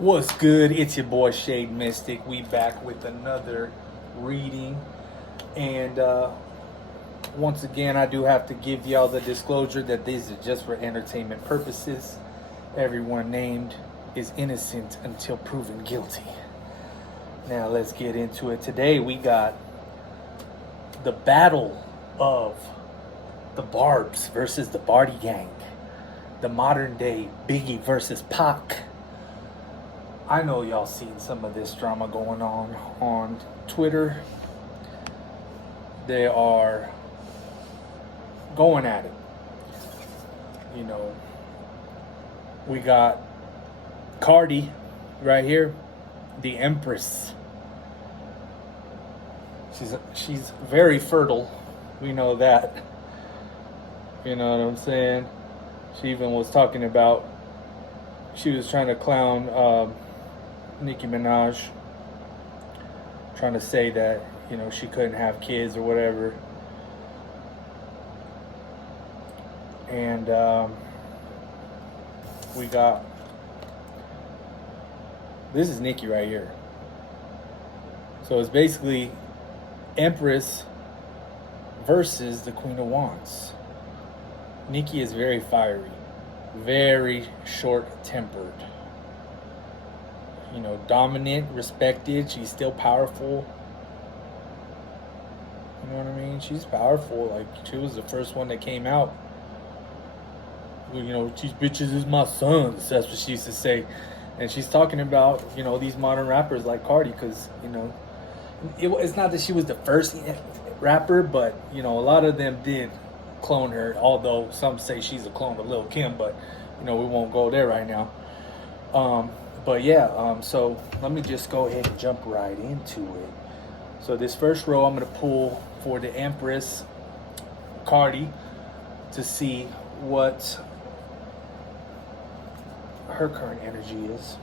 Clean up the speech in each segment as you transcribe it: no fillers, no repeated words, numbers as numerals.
What's good? It's your boy Shade Mystic. We back with another reading. And once again, I do have to give y'all the disclosure that these are just for entertainment purposes. Everyone named is innocent until proven guilty. Now let's get into it. Today we got the battle of the Barbs versus the Barty Gang. The modern day Biggie versus Pac. I know y'all seen some of this drama going on Twitter. They are going at it. You know, we got Cardi right here, the Empress. She's very fertile. We know that. You know what I'm saying? She even was talking about, she was trying to clown Nicki Minaj, trying to say that, you know, she couldn't have kids or whatever. And we got, this is Nicki right here. So it's basically Empress versus the Queen of Wands. Nicki is very fiery, very short-tempered. You know, dominant, respected. She's still powerful. You know what I mean? She's powerful. Like, she was the first one that came out. You know, these bitches is my sons. That's what she used to say. And she's talking about, you know, these modern rappers like Cardi. Because, you know, it's not that she was the first rapper. But, you know, a lot of them did clone her. Although some say she's a clone of Lil' Kim. But, you know, we won't go there right now. But yeah, so let me just go ahead and jump right into it. So this first row, I'm going to pull for the Empress, Cardi, to see what her current energy is.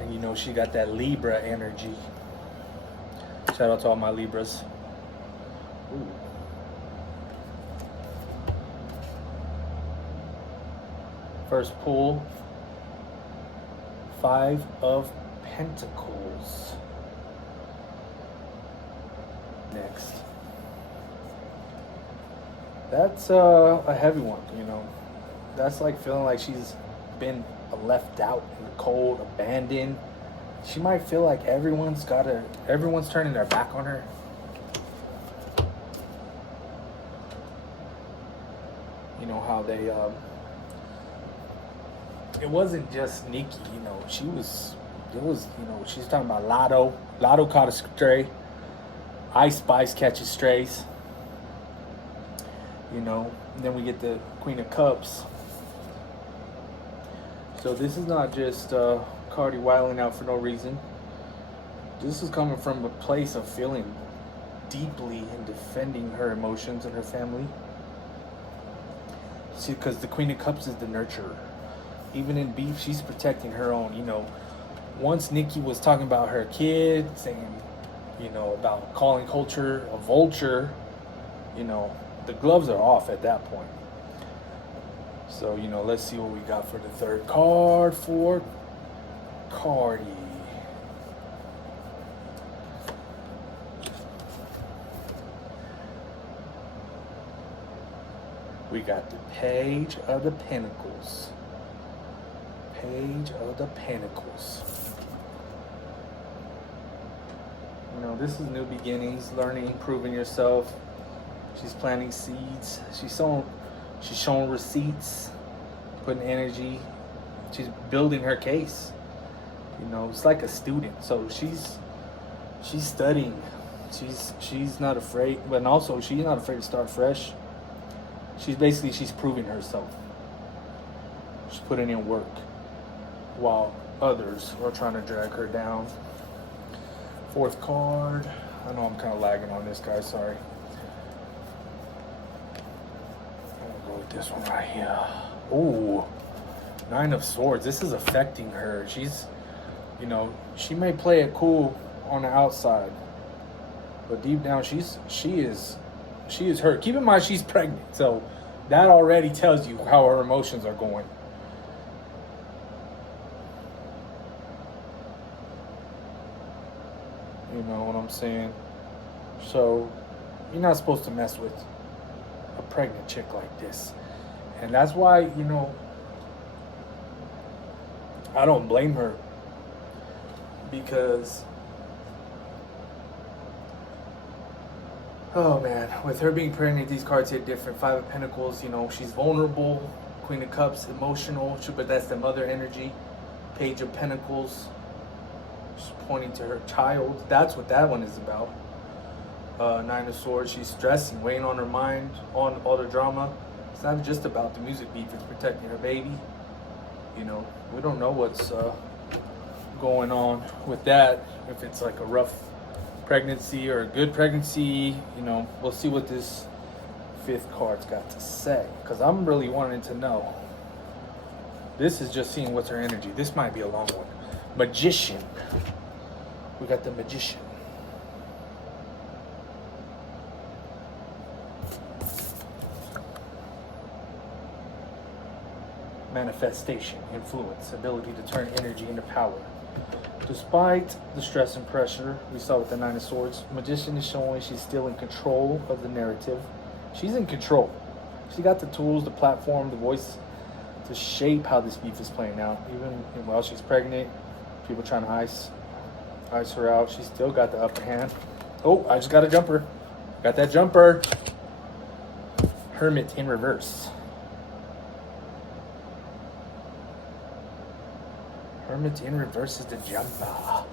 And you know, she got that Libra energy. Shout out to all my Libras. Ooh. First pull. 5 of Pentacles. Next. That's a heavy one, you know. That's like feeling like she's been left out in the cold, abandoned. She might feel like everyone's turning their back on her. You know how they it wasn't just Nicki, you know, you know, she's talking about Lotto. Lotto caught a stray. Ice Spice catches strays. You know, and then we get the Queen of Cups. So this is not just Cardi wilding out for no reason. This is coming from a place of feeling deeply and defending her emotions and her family. See, because the Queen of Cups is the nurturer. Even in beef, she's protecting her own. You know, once Nicki was talking about her kid, saying, you know, about calling culture a vulture, you know, the gloves are off at that point. So, you know, let's see what we got for the third card for Cardi. We got the Page of the Pentacles. Page of the Pentacles. You know, this is new beginnings, learning, proving yourself. She's planting seeds. She's showing receipts, putting energy. She's building her case. You know, it's like a student. So she's studying. She's not afraid, but also she's not afraid to start fresh. She's proving herself. She's putting in work, while others are trying to drag her down. Fourth card. I know I'm kind of lagging on this guy, sorry. I'm gonna go with this one right here. Ooh, 9 of Swords. This is affecting her. She's, you know, she may play it cool on the outside, but deep down she is hurt. Keep in mind she's pregnant, so that already tells you how her emotions are going. You know what I'm saying? So you're not supposed to mess with a pregnant chick like this. And that's why, I don't blame her. Because, oh man, with her being pregnant, these cards hit different. Five of Pentacles, she's vulnerable. Queen of Cups, emotional, but that's the mother energy. Page of Pentacles, she's pointing to her child. That's what that one is about. Nine of Swords, she's stressing, weighing on her mind, on all the drama. It's not just about the music beef, it's protecting her baby. We don't know what's going on with that. If it's like a rough pregnancy or a good pregnancy, we'll see what this fifth card's got to say, because I'm really wanting to know. This is just seeing what's her energy. This might be a long one. Magician. We got the Magician. Manifestation, influence, ability to turn energy into power. Despite the stress and pressure we saw with the Nine of Swords, Magician is showing she's still in control of the narrative. She's in control. She got the tools, the platform, the voice to shape how this beef is playing out. Even while she's pregnant, people trying to ice her out, she's still got the upper hand. Oh, I just got a jumper. Got that jumper. Hermit in reverse. Hermit in reverse is the jumper.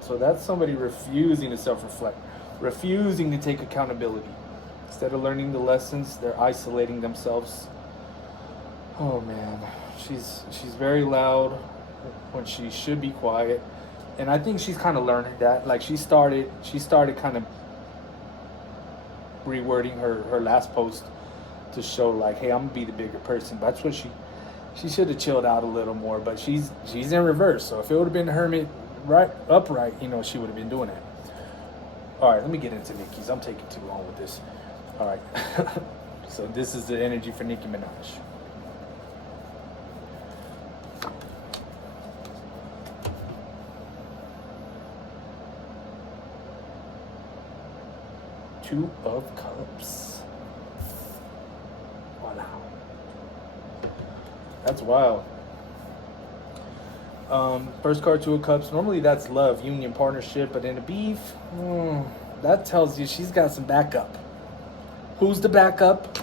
So that's somebody refusing to self-reflect, refusing to take accountability. Instead of learning the lessons, they're isolating themselves. Oh man, she's very loud when she should be quiet, and I think she's kind of learned that. Like she started kind of rewording her last post to show like, hey, I'm gonna be the bigger person. But that's what she should have chilled out a little more. But she's in reverse. So if it would have been the Hermit upright, she would have been doing that. All right, let me get into Nicki's. I'm taking too long with this. All right. So this is the energy for Nicki Minaj. Two of Cups. Voila. That's wild. First card, Two of Cups. Normally that's love, union, partnership, but in a beef, that tells you she's got some backup. Who's the backup?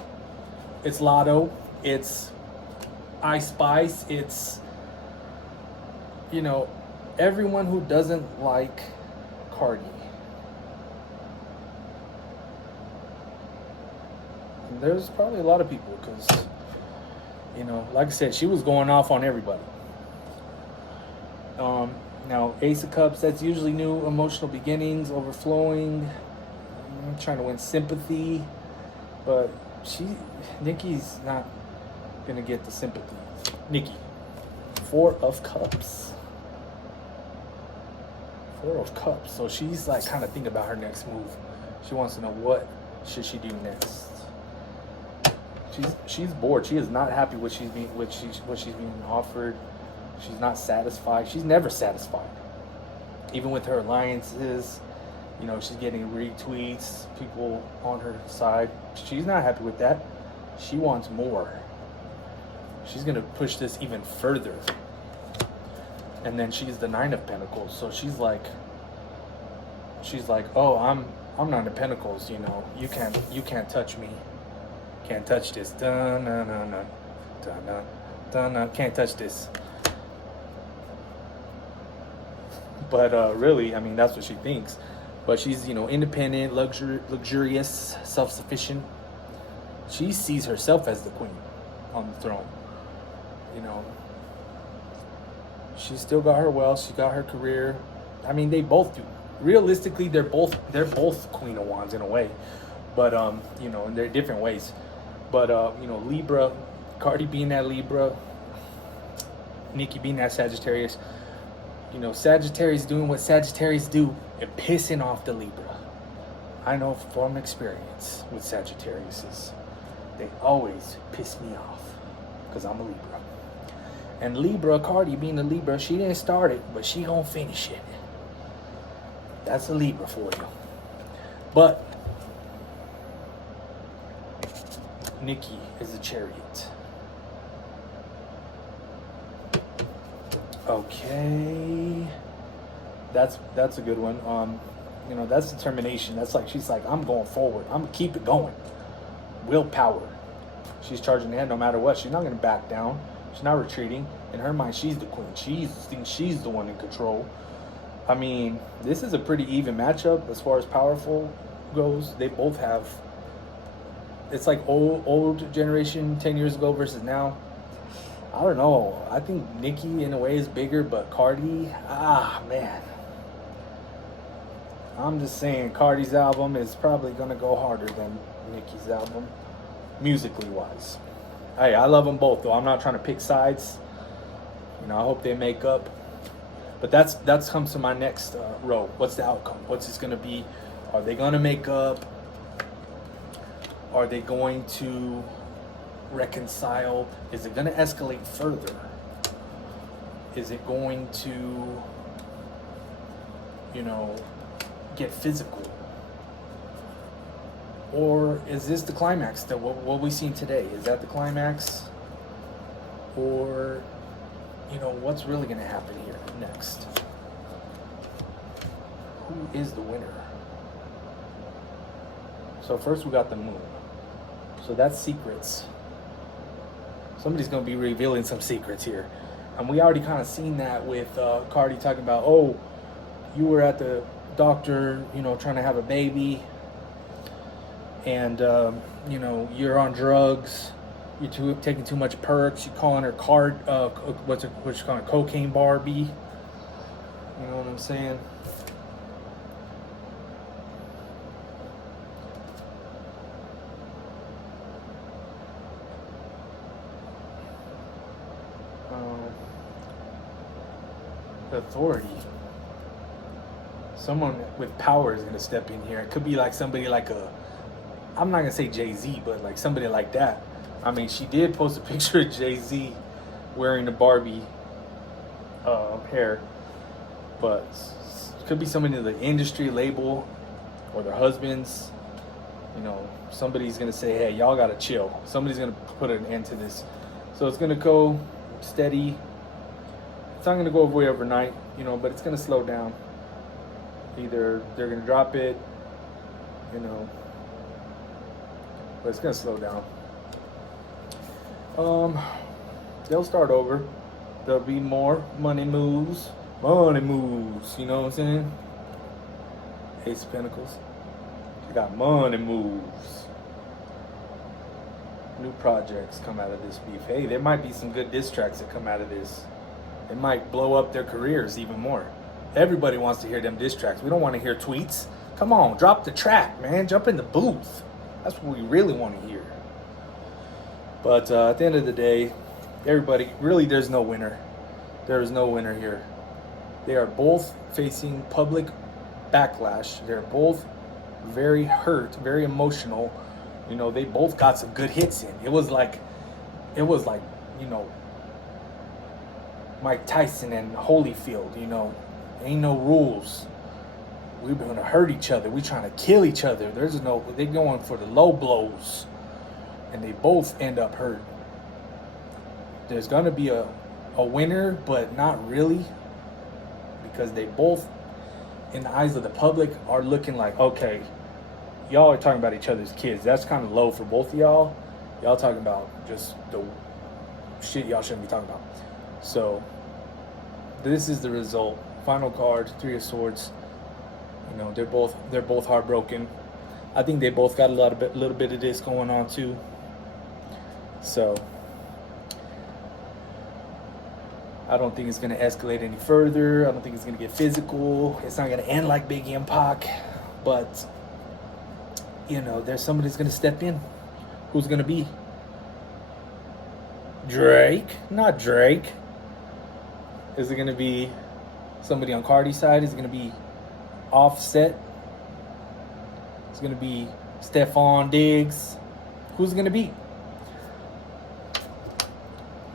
It's Lotto. It's Ice Spice. It's, everyone who doesn't like Cardi. And there's probably a lot of people because, like I said, she was going off on everybody. Now, Ace of Cups, that's usually new emotional beginnings, overflowing, trying to win sympathy. But Nicki's not going to get the sympathy. Nicki, Four of Cups. Four of Cups. So she's like kind of thinking about her next move. She wants to know what should she do next. She's bored. She is not happy what she's being offered. She's not satisfied. She's never satisfied. Even with her alliances, she's getting retweets, people on her side. She's not happy with that. She wants more. She's going to push this even further. And then she's the Nine of Pentacles. So she's like, oh, I'm Nine of Pentacles, you can't touch me. Can't touch this. Dun, dun, dun, dun, dun, dun, dun, dun. Can't touch this. But really, that's what she thinks. But she's, independent, luxurious, self-sufficient. She sees herself as the queen on the throne. She's still got her wealth. She got her career. They both do. Realistically, they're both Queen of Wands in a way. But, in their different ways. But, Libra, Cardi being that Libra, Nicki being that Sagittarius. Sagittarius doing what Sagittarius do and pissing off the Libra. I know from experience with Sagittariuses, they always piss me off because I'm a Libra. And Libra, Cardi being a Libra, she didn't start it, but she gonna finish it. That's a Libra for you. But Nicki is a chariot. Okay. That's a good one. That's determination. That's like she's like, I'm going forward. I'm gonna keep it going. Willpower. She's charging ahead no matter what. She's not gonna back down. She's not retreating. In her mind, she's the queen. She thinks she's the one in control. I mean, this is a pretty even matchup as far as powerful goes. They both have. It's like old generation 10 years ago versus now. I don't know. I think Nicki in a way is bigger, but Cardi, man. I'm just saying Cardi's album is probably going to go harder than Nicki's album, musically wise. Hey, I love them both, though. I'm not trying to pick sides. I hope they make up. But that's comes to my next row. What's the outcome? What's this going to be? Are they going to make up? Are they going to reconcile? Is it going to escalate further? Is it going to, get physical? Or is this the climax? What we've seen today? Is that the climax? Or, what's really going to happen here next? Who is the winner? So first we got the moon. So that's secrets. Somebody's going to be revealing some secrets here. And we already kind of seen that with Cardi talking about, you were at the doctor, trying to have a baby. And, you're on drugs. You're taking too much perks. You're calling her what you calling her, cocaine Barbie. You know what I'm saying? Authority. Someone with power is going to step in here. It could be like somebody like I'm not going to say Jay-Z, but like somebody like that. I mean, she did post a picture of Jay-Z wearing the Barbie hair, but it could be somebody in the industry label or their husbands. Somebody's going to say, hey, y'all got to chill. Somebody's going to put an end to this. So it's going to go steady. It's not going to go away overnight, but it's going to slow down. Either they're going to drop it, but it's going to slow down. They'll start over. There'll be more money moves. You know what I'm saying? Ace of Pentacles. You got money moves. New projects come out of this beef. Hey, there might be some good diss tracks that come out of this. It might blow up their careers even more. Everybody wants to hear them diss tracks. We don't want to hear tweets. Come on, drop the track, man. Jump in the booth. That's what we really want to hear. But at the end of the day, everybody, really there's no winner. There is no winner here. They are both facing public backlash. They're both very hurt, very emotional. They both got some good hits in. It was like, Mike Tyson and Holyfield, ain't no rules. We're going to hurt each other. We're trying to kill each other. They're going for the low blows. And they both end up hurt. There's going to be a winner, but not really. Because they both, in the eyes of the public, are looking like, okay, y'all are talking about each other's kids. That's kind of low for both of y'all. Y'all talking about just the shit y'all shouldn't be talking about. So, this is the result. Final card, Three of Swords. They're both heartbroken. I think they both got a little bit of this going on too. So, I don't think it's going to escalate any further. I don't think it's going to get physical. It's not going to end like Biggie and Pac. But, there's somebody that's going to step in. Who's going to be? Drake? Not Drake. Is it going to be somebody on Cardi's side? Is it going to be Offset? It's going to be Stephon Diggs? Who's it going to be?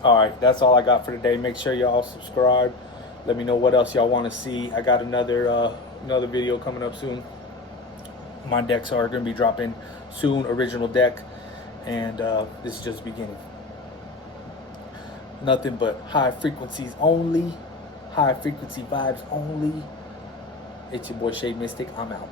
All right, that's all I got for today. Make sure y'all subscribe. Let me know what else y'all want to see. I got another video coming up soon. My decks are going to be dropping soon, original deck, and this is just the beginning. Nothing but high frequencies only, high frequency vibes only. It's your boy Shade Mystic. I'm out.